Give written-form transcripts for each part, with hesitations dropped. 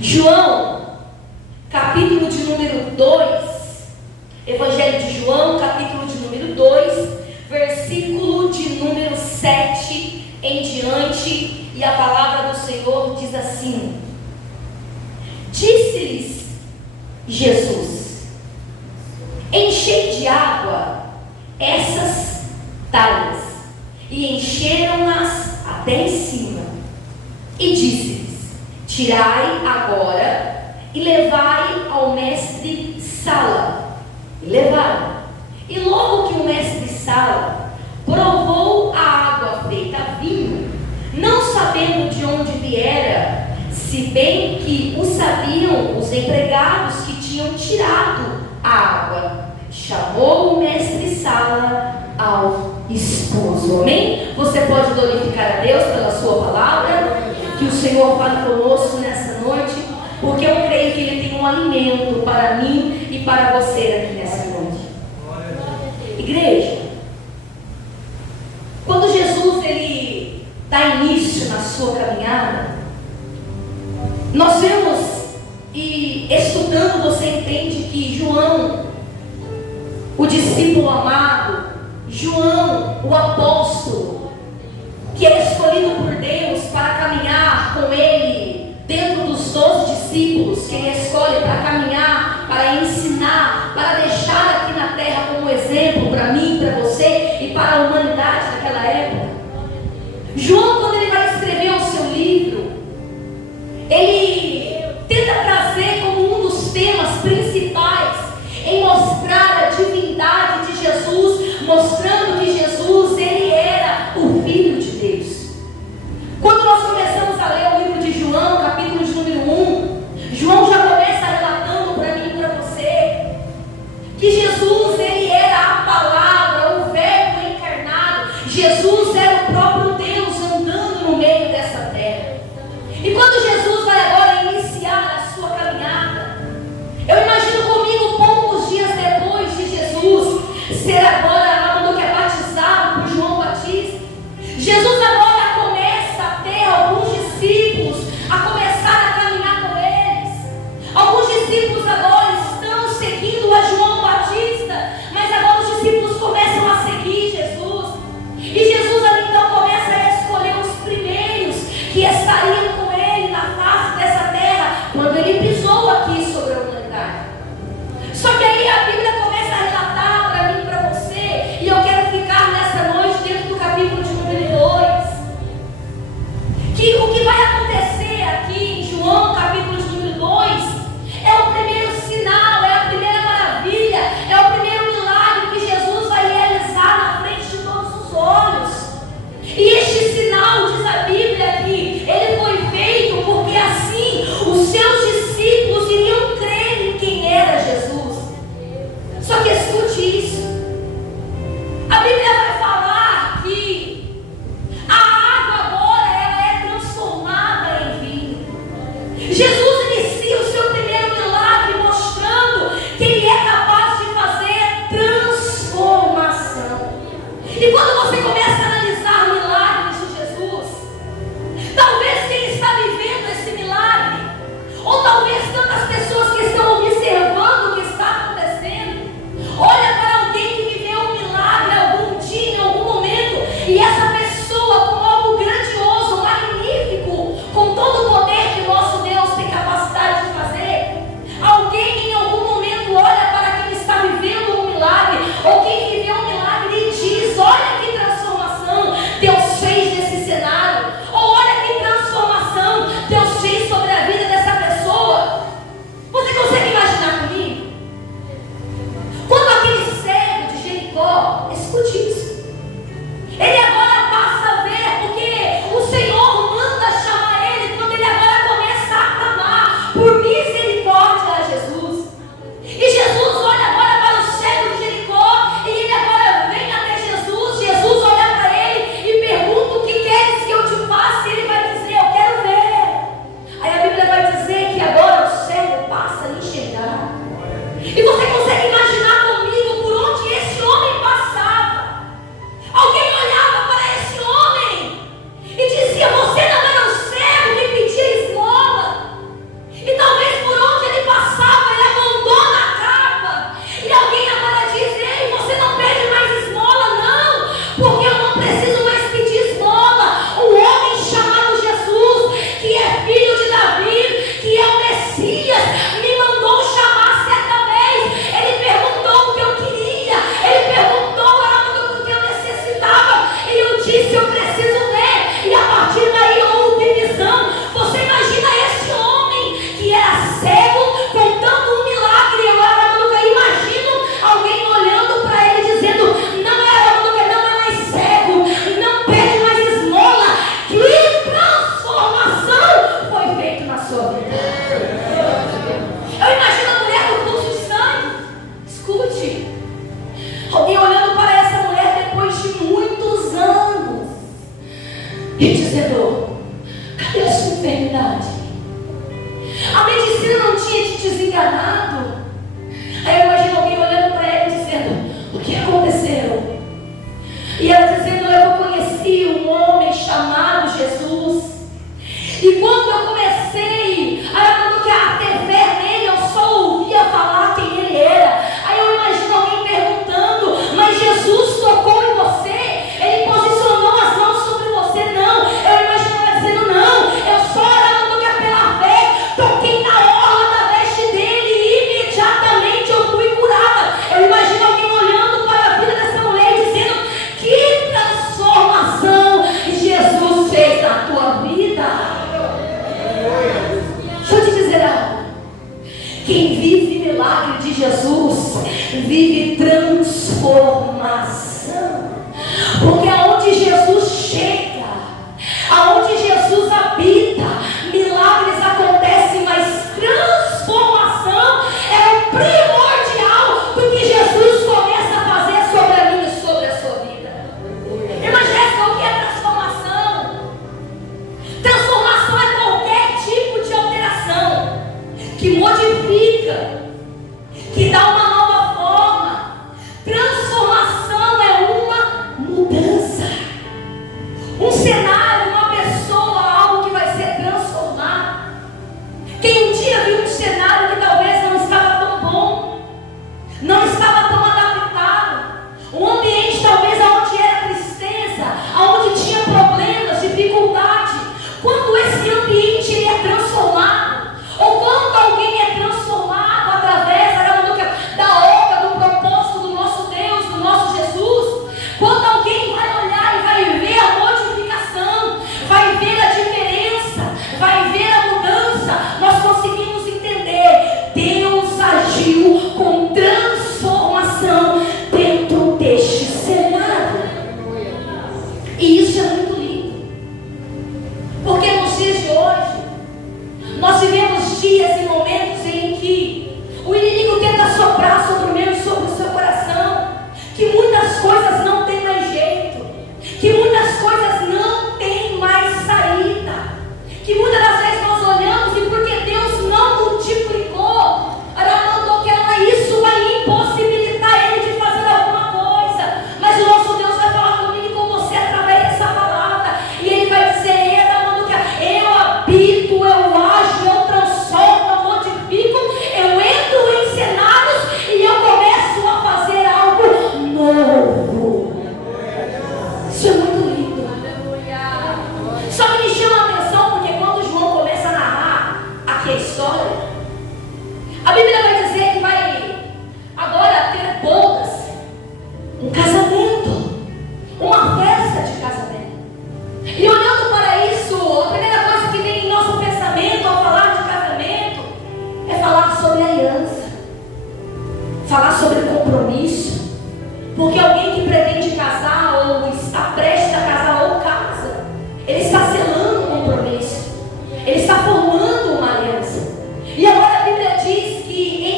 João, capítulo de número 2, Evangelho de João, capítulo de número 2, versículo de número 7 em diante, e a palavra do Senhor diz assim: Disse-lhes Jesus: Enchei de água essas talhas. E encheram-nas até em cima. E disse-lhes: Tirai agora e levai ao mestre Sala. E levaram. E logo que o mestre Sala provou a água feita vinho, não sabendo de onde viera, se bem que o sabiam os empregados que tinham tirado a água, chamou o mestre Sala ao esposo. Amém? Você pode glorificar a Deus pela sua palavra. Que o Senhor fale conosco nessa noite, porque eu creio que Ele tem um alimento para mim e para você aqui nessa noite. Igreja, quando Jesus ele dá início na sua caminhada, nós vemos, e estudando você entende que João, o discípulo amado, João, o apóstolo, que é escolhido por Deus para caminhar com Ele, dentro dos 12 discípulos que Ele escolhe para caminhar, para ensinar, para deixar aqui na terra como exemplo para mim, para você e para a humanidade daquela época. João, quando ele vai escrever o seu livro, ele tenta trazer como um dos temas principais em mostrar a divindade de Jesus, mostrando que Jesus, ele era o Filho de Deus. Quando nós começamos a ler o livro de João, capítulo de número 1, João já começa relatando para mim e para você que Jesus, ele era a palavra, o verbo encarnado. Jesus era o próprio Deus andando no meio dessa terra. E quando Jesus vai agora iniciar a sua caminhada, eu imagino comigo poucos dias depois de Jesus ser agora do que é batizado por João Batista. Jesus agora começa a ter alguns discípulos, a começar a caminhar com eles. Alguns discípulos agora estão seguindo a João Batista, mas agora os discípulos começam a seguir Jesus. E Jesus ali então começa a escolher os primeiros que estariam com ele na face dessa terra, quando ele pisou aqui sobre a humanidade. Só que aí a Bíblia começa a relatar para mim e para você, e eu quero ficar nessa noite dentro do capítulo de número 2, que o que vai acontecer aqui em João, capítulo de número 2, é o primeiro sinal, é a primeira maravilha, é o primeiro milagre que Jesus vai realizar na frente de todos os olhos. E este sinal, diz a Bíblia aqui, ele foi feito porque assim os seus discípulos iriam crer em quem era Jesus. Só que escute isso. A Bíblia vai falar que a água agora ela é transformada em vinho. Jesus inicia o seu primeiro milagre mostrando que ele é capaz de fazer transformação. E quando você começa a analisar milagres de Jesus, talvez quem está vivendo esse milagre, ou talvez tantas pessoas que estão observando o que está acontecendo, olha para alguém que viveu um milagre algum dia, em algum momento, e essa pessoa com algo grandioso, magnífico, com todo o poder que nosso Deus tem capacidade sua vida. Eu imagino a mulher do fluxo de sangue. Escute. Alguém olhando para essa mulher depois de muitos anos e dizendo: cadê a sua enfermidade? A medicina não tinha te desenganado. Aí eu imagino alguém olhando para ela e dizendo: o que aconteceu? E ela dizendo: eu conheci um homem chamado Jesus. E quando eu comecei a ter fé nele, eu só ouvia falar quem ele era. Aí eu imagino alguém perguntando: mas Jesus tocou em você? Ele posicionou as mãos sobre você? Não. Eu imagino ela dizendo: não, eu só orando pela fé, toquei na orla da veste dele e imediatamente eu fui curada. Eu imagino alguém olhando para a vida dessa mulher e dizendo: que transformação Jesus fez na tua vida. Deixa eu te dizer algo. Quem vive milagre de Jesus vive transformação. Porque aonde Jesus chega, aonde Jesus habita, milagres acontecem, mas transformação é o primordial do que Jesus começa a fazer sobre a minha e sobre a sua vida. Imagina o que é transformação. Transformação é qualquer tipo de alteração que modifica, que dá uma nova forma. Transformação é uma mudança, um cenário, uma pessoa, algo que vai ser transformado. Quem um dia viu um cenário que talvez não estava tão bom, não estava tão adaptado, um ambiente talvez onde era tristeza, onde tinha problemas, dificuldade, quando esse ambiente ele é transformado, ou quando alguém é transformado através da obra, do propósito do nosso Deus, do nosso Jesus, quando alguém vai olhar e vai ver a modificação, vai ver a diferença, vai ver a mudança, nós conseguimos entender: Deus agiu com transformação dentro deste cenário. E isso é muito lindo, porque nos dias de hoje nós vivemos dias e momentos em que o inimigo tenta soprar sobre o meu e sobre o seu coração, que muitas coisas não têm mais jeito, que muitas coisas não têm mais saída, que muitas das vezes nós olhamos e porque Deus não multiplicou, isso vai impossibilitar ele de fazer alguma coisa. Mas o nosso Deus vai falar comigo e com você através dessa palavra, e ele vai dizer: eu habito, eu ajo, eu transformo, eu modifico, eu entro em cenários e eu começo a fazer algo novo. Isso é muito lindo. Só que me chama a atenção porque quando João começa a narrar aqui a história, a Bíblia vai dizer que vai agora ter bodas, um casamento, uma festa de casamento. E olhando para isso, a primeira coisa que vem em nosso pensamento ao falar de casamento é falar sobre aliança, falar sobre compromisso. Porque alguém que pretende casar ou está prestes a casar ou casa, ele está selando um compromisso, ele está formando uma aliança. E agora a Bíblia diz que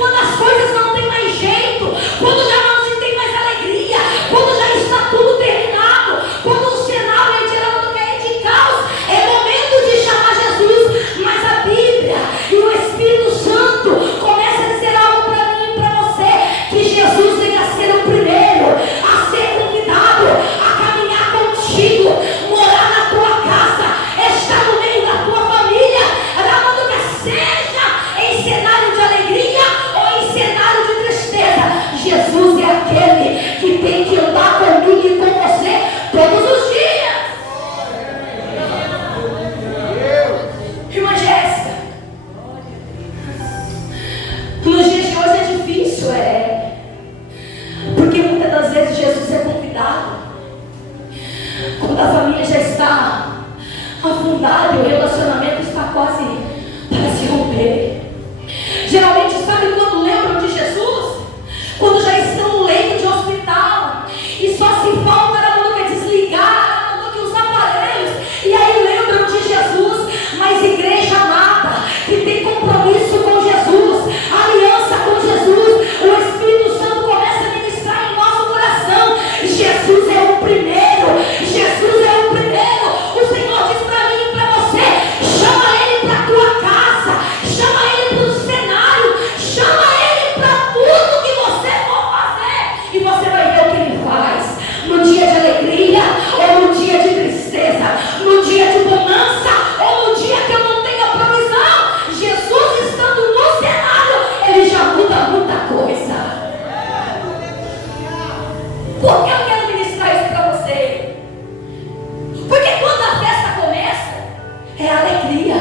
quando as coisas não têm mais jeito, quando já não se tem mais alegria, quando já está tudo terminado, quando o cenário é de caos, é momento de chamar Jesus. Mas a Bíblia e o Espírito Santo começa a dizer algo para mim e para você, que Jesus venha a ser o primeiro a ser convidado a caminhar contigo, morar na tua casa, estar no meio da tua família, seja em cenário de alegria ou em cenário de tristeza. Jesus é aquele que tem que andar comigo e com você todos os dias. Irmã Jéssica, nos dias de hoje é difícil, porque muitas das vezes Jesus é convidado quando a família já está afundada e o relacionamento está quase para se romper. Geralmente, sabe quando lembram de Jesus? Quando já estão no leito de hospital e só se falta desligar os aparelhos, e aí lembram de Jesus. Mas igreja amada, que tem compromisso com Jesus, aliança com Jesus, o Espírito Santo começa a ministrar em nosso coração. Jesus é o primeiro, Jesus é o primeiro. O Senhor diz para mim e para você: chama Ele para a tua casa, chama Ele para o cenário, chama Ele para tudo que você for fazer, e você vai ver o que Ele faz. No dia de alegria, ou no dia de tristeza, no dia de bonança, ou no dia que eu não tenho a provisão, Jesus estando no cenário, Ele já muda muita coisa. Por que eu quero ministrar isso para você? Porque quando a festa começa, é alegria.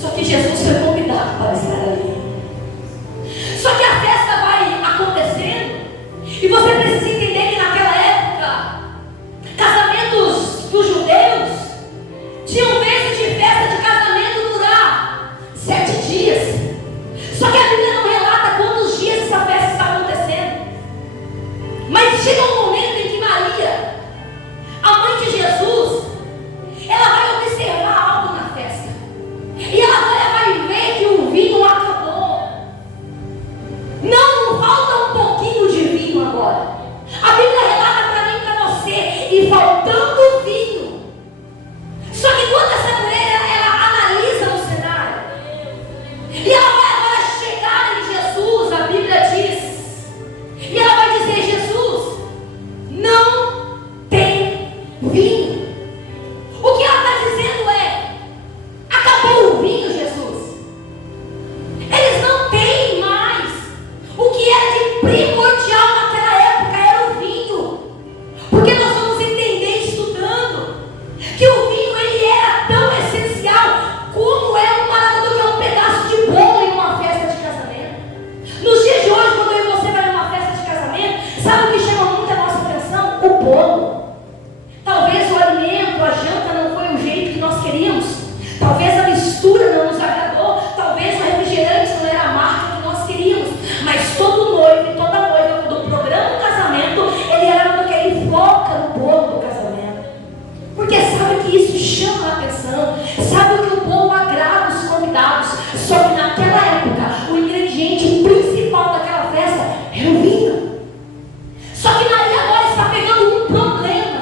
Só que Jesus foi convidado para estar ali. Só que a festa vai acontecendo, e você precisa entender que naquela época, casamentos dos judeus tinham vezes de festa de casamento durar 7 dias. Só que a Bíblia não relata quantos dias essa festa está acontecendo. Mas chega um momento em que Maria, a mãe de Jesus, ela vai observar algo na festa. E ela vai ver que o vinho acabou. Não falta um pouquinho de vinho agora. A Bíblia relata para mim e para você: e faltando vinho. Só que quando essa mulher ela analisa o cenário, e ela vai agora chegar em Jesus, a Bíblia diz, e ela vai dizer: Jesus, não tem vinho. O que ela está dizendo é: acabou o vinho, Jesus. Eles não têm mais. O que era de primordial naquela época era o vinho. Porque nós vamos entender estudando que o vinho ele era tão essencial como é um pedaço de bolo em uma festa de casamento. Nos dias de hoje, quando eu e você vai numa festa de casamento, sabe o que chama muito a nossa atenção? O bolo. Talvez o alimento, a janta não foi o jeito que nós queríamos. Talvez a mistura não nos agradou. Talvez o refrigerante não era a marca que nós queríamos. Mas todo noivo e toda noiva do programa do casamento, ele era porque ele foca no bolo do casamento. Porque sabe que isso chama a atenção. Sabe que o bolo agrada os convidados. Só que naquela época, o ingrediente principal daquela festa era o vinho. Só que Maria agora está pegando um problema.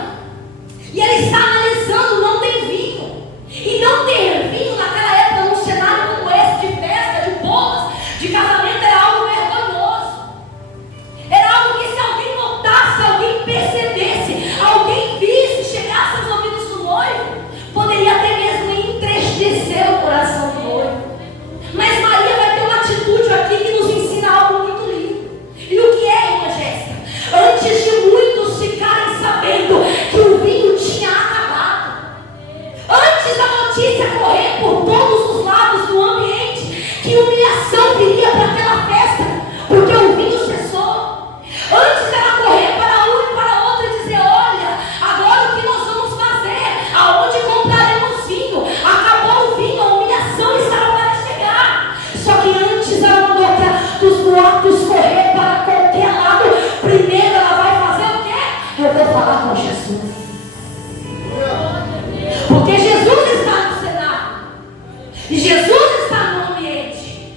E ela está analisando: não tem vinho. E não ter vinho naquela época, num cenário como esse, de festa, de bodas, de casamento, era algo vergonhoso. Era algo que, se alguém notasse, alguém percebesse, alguém visse, chegasse aos ouvidos do noivo, poderia até mesmo entristecer o coração do noivo. Mas Maria vai ter uma atitude aqui que nos ensina algo muito lindo. E o que é, irmã Jéssica? Antes de muitos ficarem sabendo que o vinho tinha acabado, antes da notícia correr por todos os lados do ambiente que humilhação viria para aquela festa, porque o vinho cessou, antes dela correr para um e para outro e dizer: olha, agora o que nós vamos fazer? Aonde compraremos vinho? Acabou o vinho, a humilhação estava para chegar. Só que antes ela mandou dos boatos correr para qualquer lado. Primeiro ela vai fazer o quê? Eu vou falar com Jesus. Porque Jesus está no cenário. E Jesus está no ambiente.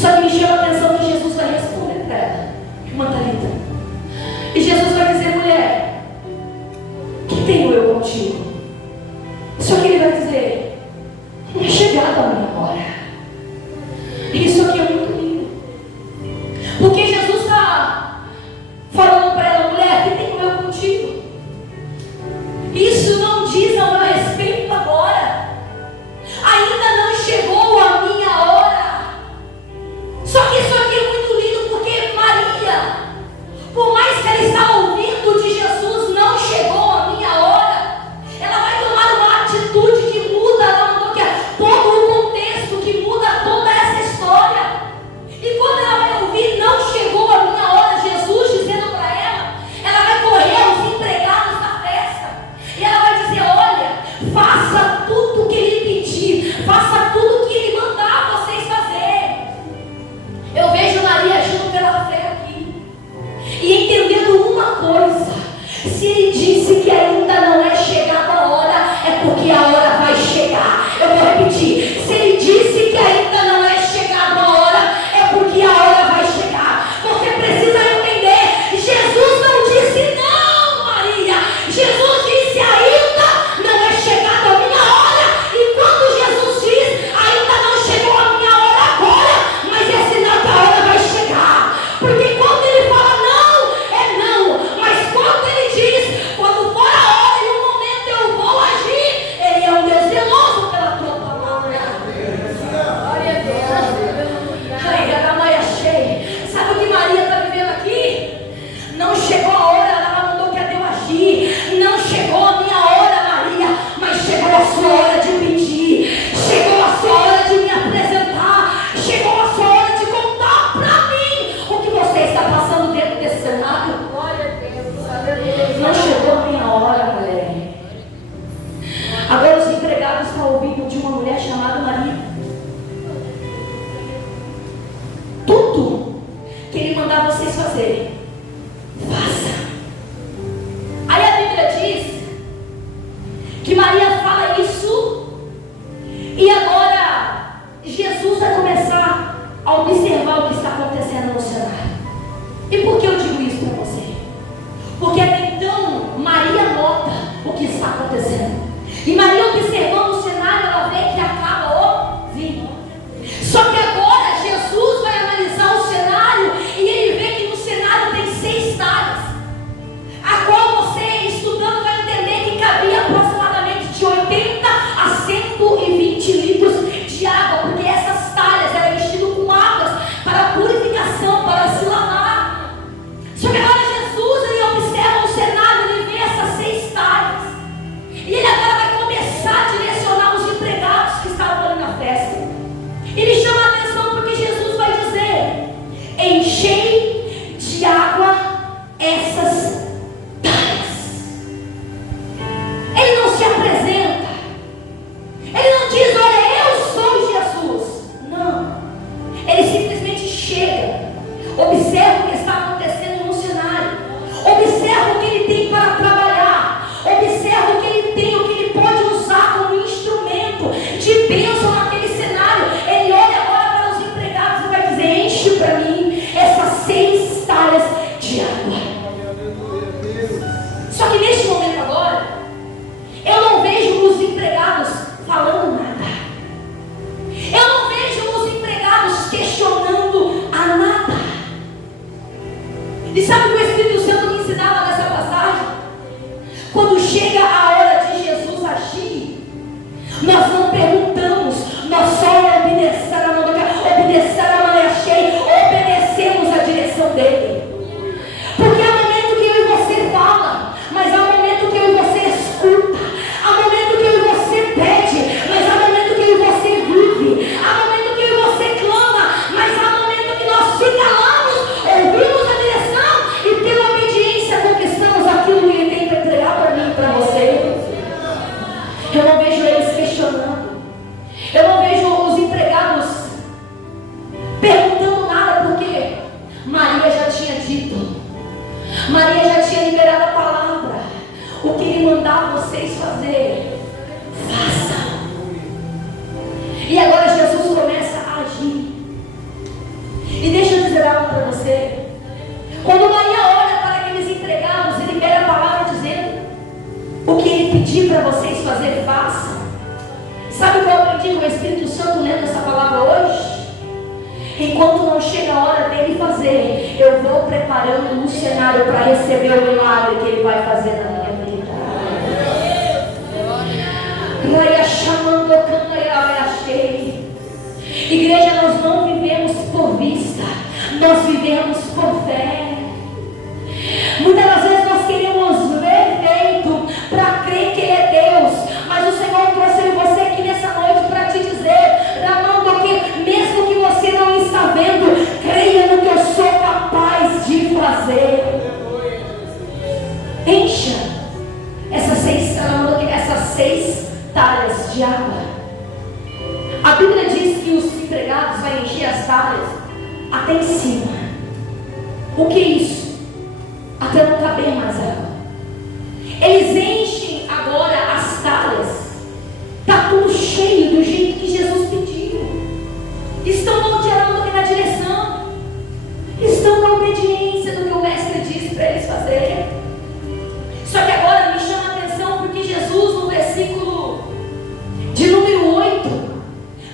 Só que me chama a atenção que Jesus vai responder para ela, irmã Thalita. E Jesus vai dizer: mulher, que tenho eu contigo? Só que ele vai dizer: não é chegada a minha hora. Isso aqui é muito lindo, porque Jesus está falando para ela: mulher, que tenho eu contigo? Isso não diz ao meu respeito agora. Ainda não chegou a minha hora. Só que isso aqui é muito lindo, porque Maria, por mais que ela está ouvindo de Jesus, não chegou a minha hora, ela vai tomar uma atitude que muda todo o contexto, que muda toda essa história. E quando ela vai ouvir: não chegou a minha hora, Jesus dizendo para ela vai correr aos empregados da festa e ela vai dizer: olha, faça tudo o que ele pedir, faça tudo o que ele mandar vocês fazer. Eu vejo Maria agindo pela fé aqui e entendendo uma coisa: se ele disse que ainda não é chegada a hora, é porque a hora vai chegar. Eu vou repetir: se ele disse que ainda não é chegada a hora, é porque a hora vai chegar. Você precisa entender: Jesus não disse não, Maria. Jesus disse: ainda não é chegada a minha hora. E quando Jesus diz: ainda não chegou a minha hora agora, mas é sinal que a hora vai chegar. Porque quando ele fala não, é não. Mas quando ele diz: quando for a hora e o momento eu vou agir, ele é um Deus zeloso pela tua palavra. Glória a Deus. Ai, a Maia cheia. Sabe o que Maria está vivendo aqui? Não chegou a hora, ela mandou que eu agir. Não chegou a minha hora, Maria, mas chegou a sua hora de pedir. Chegou a sua hora de me apresentar. Chegou a sua hora de contar para mim o que você está passando dentro desse cenário. Glória a Deus. Não chegou a minha hora, mulher. Agora os empregados estão ouvindo de uma mulher chamada Maria. Tudo que ele mandar vocês fazerem, faça. Aí a Bíblia diz que Maria fala isso, e agora Jesus vai começar a observar o que está acontecendo no cenário. E por que eu digo isso para você? Porque até então Maria nota o que está acontecendo, e Maria, observando o cenário, ela vê que acaba o vinho. Só que agora Jesus vai analisar o cenário e ele vê que no cenário tem 6 talhas, a qual você, estudando, vai entender que cabia aproximadamente de 80 a 120 litros de água, porque essas talhas eram enchidas com águas para purificação, para se lavar. Só que agora Jesus, ele observa o cenário, ele vê essas 6 talhas, e ele agora vai começar a direcionar os empregados que estavam ali na festa. Ele chama a atenção porque Jesus vai dizer: enchei de água essas talhas. Ele não se apresenta, ele não diz: olha, eu sou Jesus. Não, ele simplesmente chega, observa o que está acontecendo no cenário, observa o que ele tem para trabalhar, observa o que ele tem, o que ele pode usar como instrumento de bênção naquele cenário. Ele olha agora para os empregados e vai dizer: enche para mim essas 6 talhas de água. Só que neste momento agora, eu não vejo os empregados falando nada. Eu não vejo os empregados questionando a nada. E sabe o que o Espírito Santo me ensinava nessa passagem? Quando chega a hora de Jesus agir, nós não perguntamos, nós só obedecemos a Maria cheia, obedecemos a direção dele. Porque há momento que eu e você fala, mas há momento que eu e você escuta, há momento que eu e você pede, mas há momento que eu e você vive, há momento que eu e você clama, mas há momento que nós se calamos, ouvimos a direção e pela obediência conquistamos aquilo que ele tem para entregar para mim e para você. Eu não vejo eles questionando, eu não vejo os empregados perguntando nada, porque Maria já tinha dito, Maria já tinha liberado a palavra: o que ele mandar vocês fazer, façam. E agora Jesus começa a agir. acontecer. Quando Maria ora para aqueles entregados, ele libera a palavra dizendo: o que ele pedir para vocês fazer, façam. Sabe o que eu aprendi com o Espírito Santo lendo essa palavra hoje? Enquanto não chega a hora dele fazer, eu vou preparando um cenário para receber o milagre que ele vai fazer na minha vida. Igreja, nós não vivemos por vista, nós vivemos por fé. Muitas das vezes nós queremos ver feito para crer que Ele é Deus, mas o Senhor trouxe você aqui nessa noite para te dizer, Ramando, que mesmo que você não está vendo, creia no que eu sou capaz de fazer. Encha essas 6 talhas de água. A Bíblia diz que os empregados vão encher as talhas até em cima. O que é isso? Até não caber mais água. Eles enchem agora as talhas. Está tudo cheio do jeito que Jesus pediu. Estão moldeando aqui na direção. Estão na obediência do que o mestre disse para eles fazerem. Só que agora me chama a atenção porque Jesus, no versículo de número 8,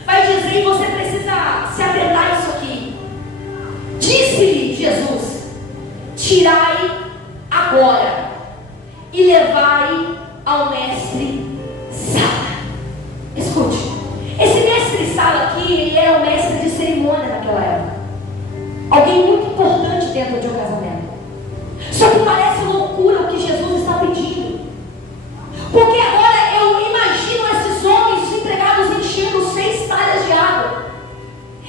vai dizer, e você precisa se atentar a isso aqui. Disse-lhe Jesus: tirai agora e levai ao mestre Sala. Escute, esse mestre Sala aqui, ele era o mestre de cerimônia naquela época. Alguém muito importante dentro de um casamento. Só que parece loucura o que Jesus está pedindo. Porque agora eu imagino esses homens, os empregados, enchendo 6 talhas de água.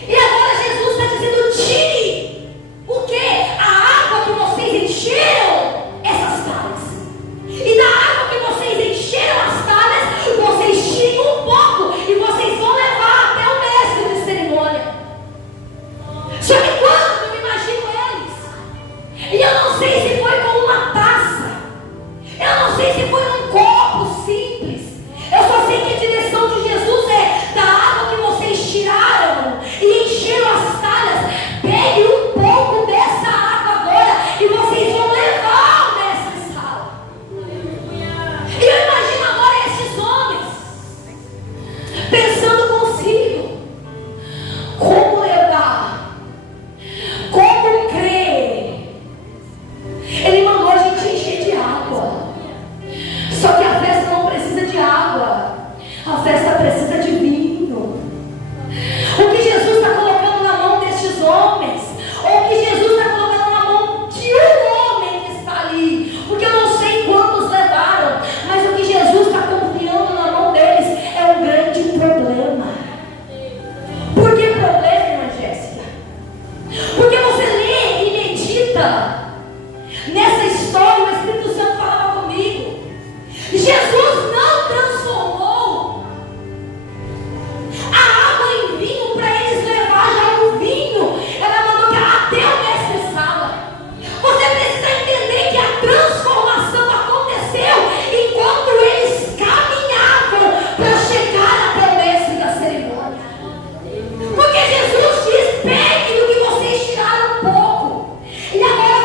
E agora Jesus está dizendo: tire o quê? A água que vocês encheram essas talhas. E da água que vocês encheram as talhas, vocês tirem um pouco e vocês vão levar até o mestre de cerimônia. Só que quando eu imagino eles, e eu não sei se foi com uma taça, eu não sei se foi num copo simples, eu só sei que a direção de Jesus é: da água que vocês tiraram e encheram as talhas, pegue um pouco dessa água agora e vocês vão levar ao mestre Sala. E eu imagino agora esses homens pensando consigo: como levar? Como crer? Ele mandou a gente encher de água. Só que a festa não precisa de água, a festa precisa de vinho. O que Jesus está colocando na mão destes homens, ou o que Jesus está colocando na mão de um homem que está ali, porque eu não sei quantos levaram, mas o que Jesus está confiando na mão deles é um grande problema. Por que problema, irmã Jéssica? Porque você lê e medita nessa história, o Espírito Santo falava comigo. Jesus não transformou a água em vinho para eles levar já o vinho. Ela mandou que até o mestre Sala. Você precisa entender que a transformação aconteceu enquanto eles caminhavam para chegar até o mestre da cerimônia. Porque Jesus diz: pegue do que vocês tiraram um pouco, e agora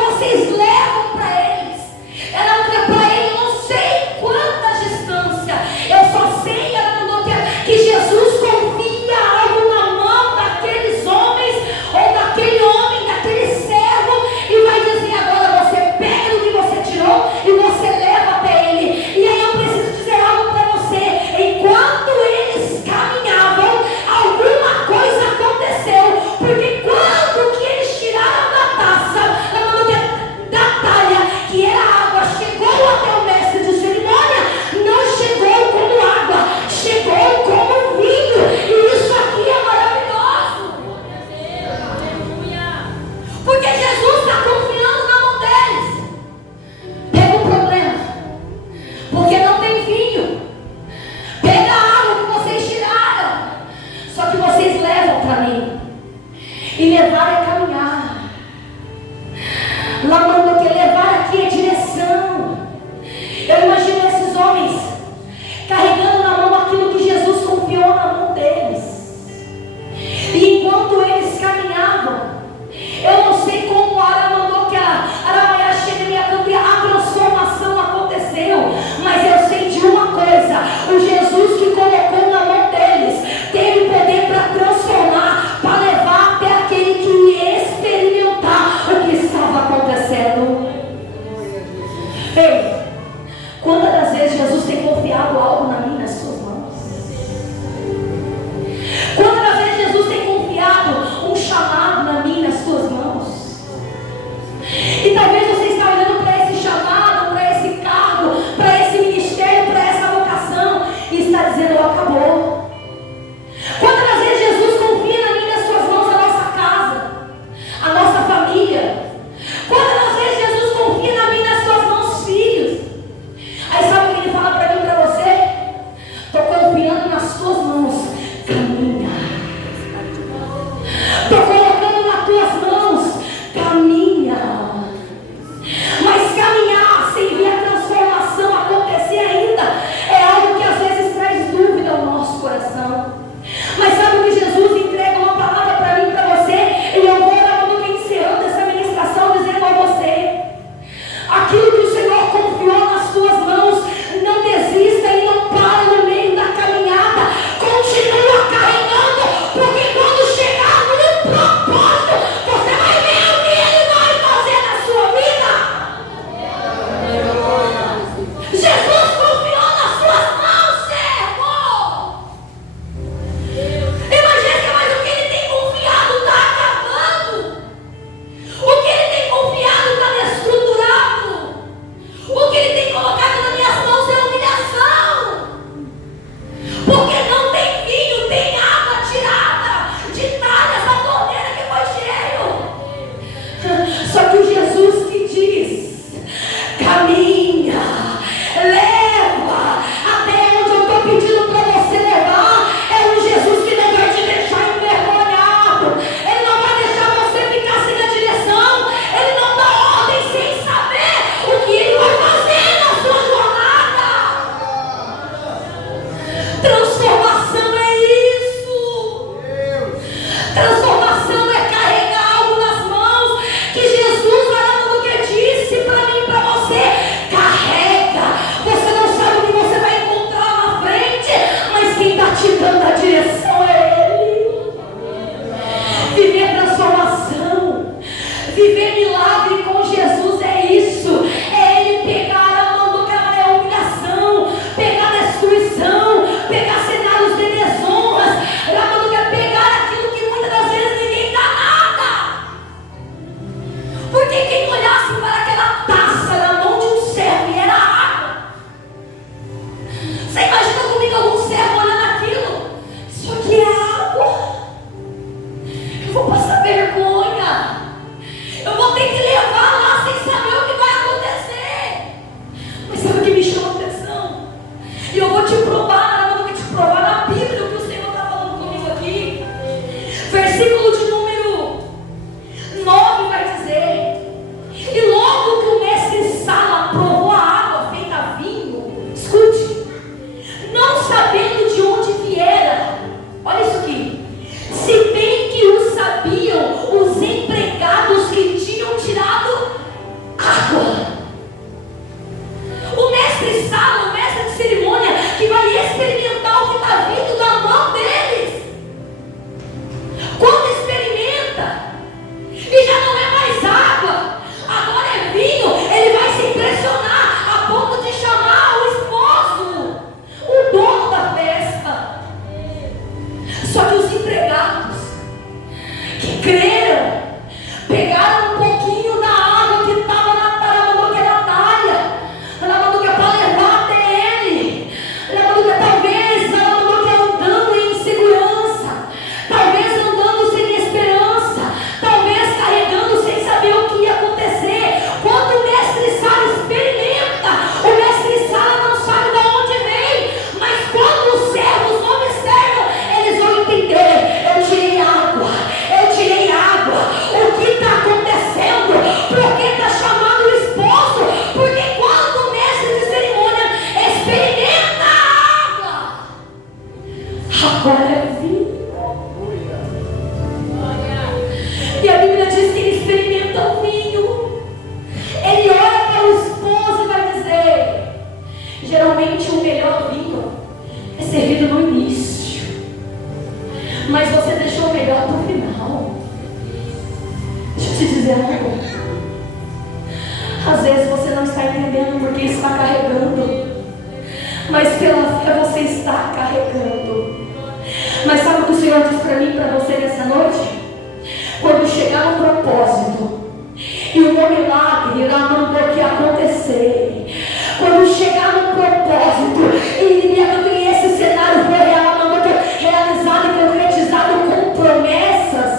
te dizer algo. Às vezes você não está entendendo porque está carregando, mas pela fé você está carregando. Mas sabe o que o Senhor diz para mim e para você nessa noite? Quando chegar no propósito e o meu milagre irá mandar que acontecer, quando chegar no propósito e esse cenário foi realizado e concretizado com promessas,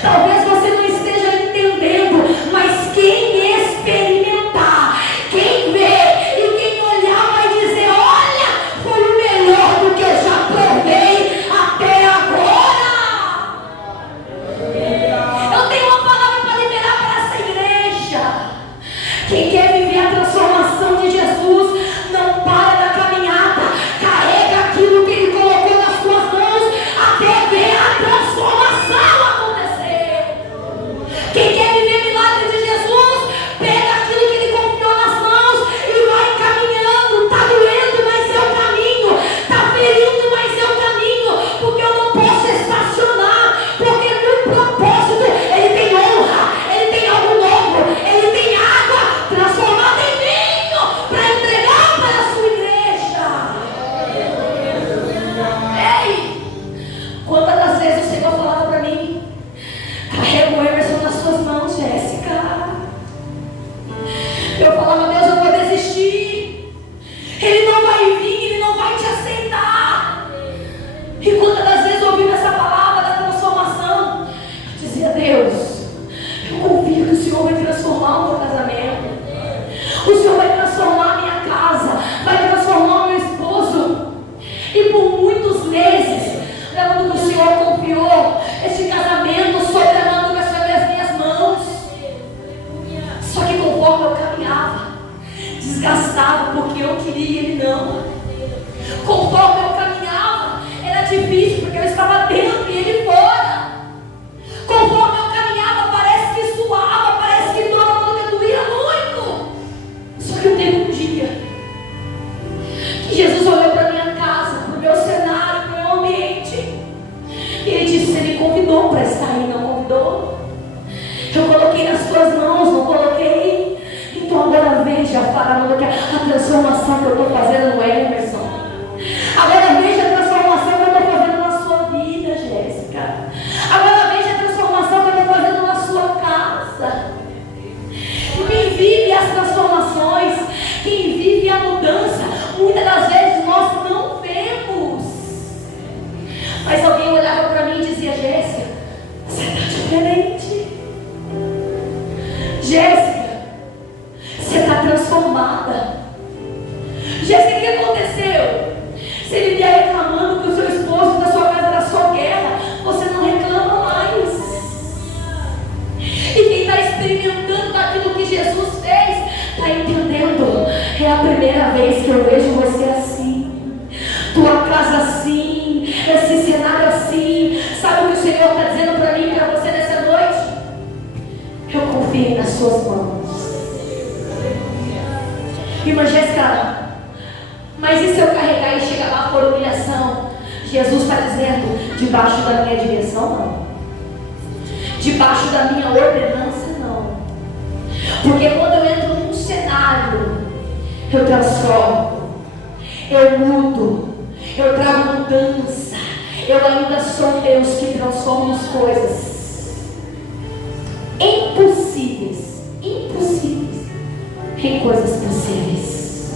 talvez você não esteja entendendo, mas quem experimentar, quem vê e quem olhar vai dizer: olha, foi o melhor do que eu já provei até agora. Eu tenho uma palavra para liberar para essa igreja. Quem quer viver a transformação de Jesus, não para da caminhada, carrega aquilo que Ele colocou nas suas mãos até ver a transformação acontecer. Quem quer viver milagre de Jesus, pega aquilo que Ele confiou nas mãos e vai caminhando. Está doendo, mas é o caminho. Está ferindo, mas é o caminho. Porque eu não posso estacionar, porque no propósito Ele tem honra, Ele tem algo novo, Ele tem água transformada em vinho para entregar para a sua igreja. Ei, quantas das vezes o Senhor falava para mim: carrega o Emerson nas suas mãos, Jéssica. Eu falava: Deus, eu vou desistir, ele não vai vir, ele não vai te aceitar. E quantas das vezes ouvindo essa palavra da transformação, eu dizia: Deus, eu confio que o Senhor vai transformar o meu casamento, o Senhor vai transformar a minha casa, vai transformar o meu esposo. E por muitos meses, levando que o Senhor confiou este casamento sobre a mão das minhas mãos. Só que conforme eu caminhava, desgastava, porque eu queria e ele não. Conforme eu caminhava, era difícil, porque eu estava dentro e ele fora. Conforme eu caminhava, parece que suava, parece que toda mundo doía muito. Só que eu teve um dia que Jesus olhou para minha casa, para o meu cenário, para o meu ambiente, e Ele disse: você me convidou para estar aí, não convidou? Eu coloquei nas tuas mãos, não coloquei? Então agora veja a transformação que eu estou fazendo no Emerson. Agora veja a transformação que eu estou fazendo na sua vida, Jéssica. Agora veja a transformação que eu estou fazendo na sua casa. Quem vive as transformações, quem vive a mudança, muitas das vezes nós não vemos. Mas alguém olhava para mim e dizia: Jéssica, você está diferente. Jéssica, você está transformada. Jéssica, o que aconteceu? Se ele vier reclamando que o seu esposo da sua casa era só guerra, você não reclama mais. E quem está experimentando aquilo que Jesus fez, está entendendo: é a primeira vez que eu vejo você assim, tua casa assim, esse cenário assim. Sabe o que o Senhor está dizendo para mim e para você nessa noite? Eu confio nas suas mãos. Irmã Jéssica, mas e se eu carregar e chegar lá por humilhação? Jesus está dizendo: debaixo da minha direção, não. Debaixo da minha ordenança, não. Porque quando eu entro num cenário, eu transformo, eu mudo, eu trago mudança. Eu ainda sou Deus que transforma as coisas impossíveis em coisas possíveis.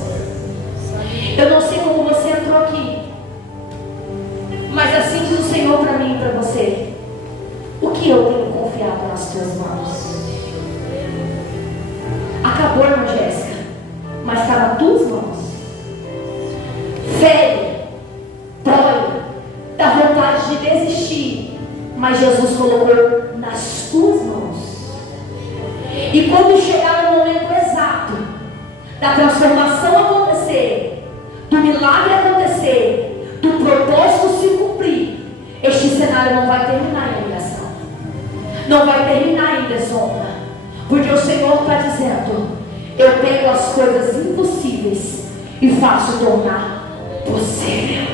Eu não sei como você entrou aqui, mas assim diz o Senhor para mim e para você: o que eu tenho confiado nas tuas mãos? Acabou, irmã Jéssica, mas está nas tuas mãos. Fere, dói, dá vontade de desistir, mas Jesus colocou nas tuas mãos. E quando chegar no momento exato da transformação acontecer, do milagre acontecer, do propósito se cumprir, este cenário não vai terminar em humilhação, não vai terminar em desonra, porque o Senhor está dizendo: eu pego as coisas impossíveis e faço tornar possível.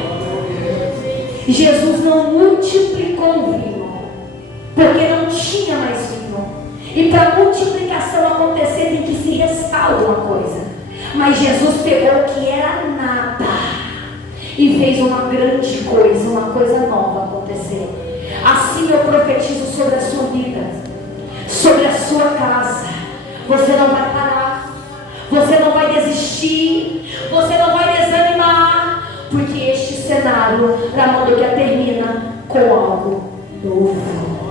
Jesus não multiplicou o vinho, porque não tinha mais vinho. E para a multiplicação acontecer tem que se restar alguma coisa. Mas Jesus pegou o que era nada e fez uma grande coisa, uma coisa nova acontecer. Assim eu profetizo sobre a sua vida, sobre a sua casa. Você não vai parar, você não vai desistir, você não vai desanimar, porque este cenário, Ramondokia, termina com algo novo.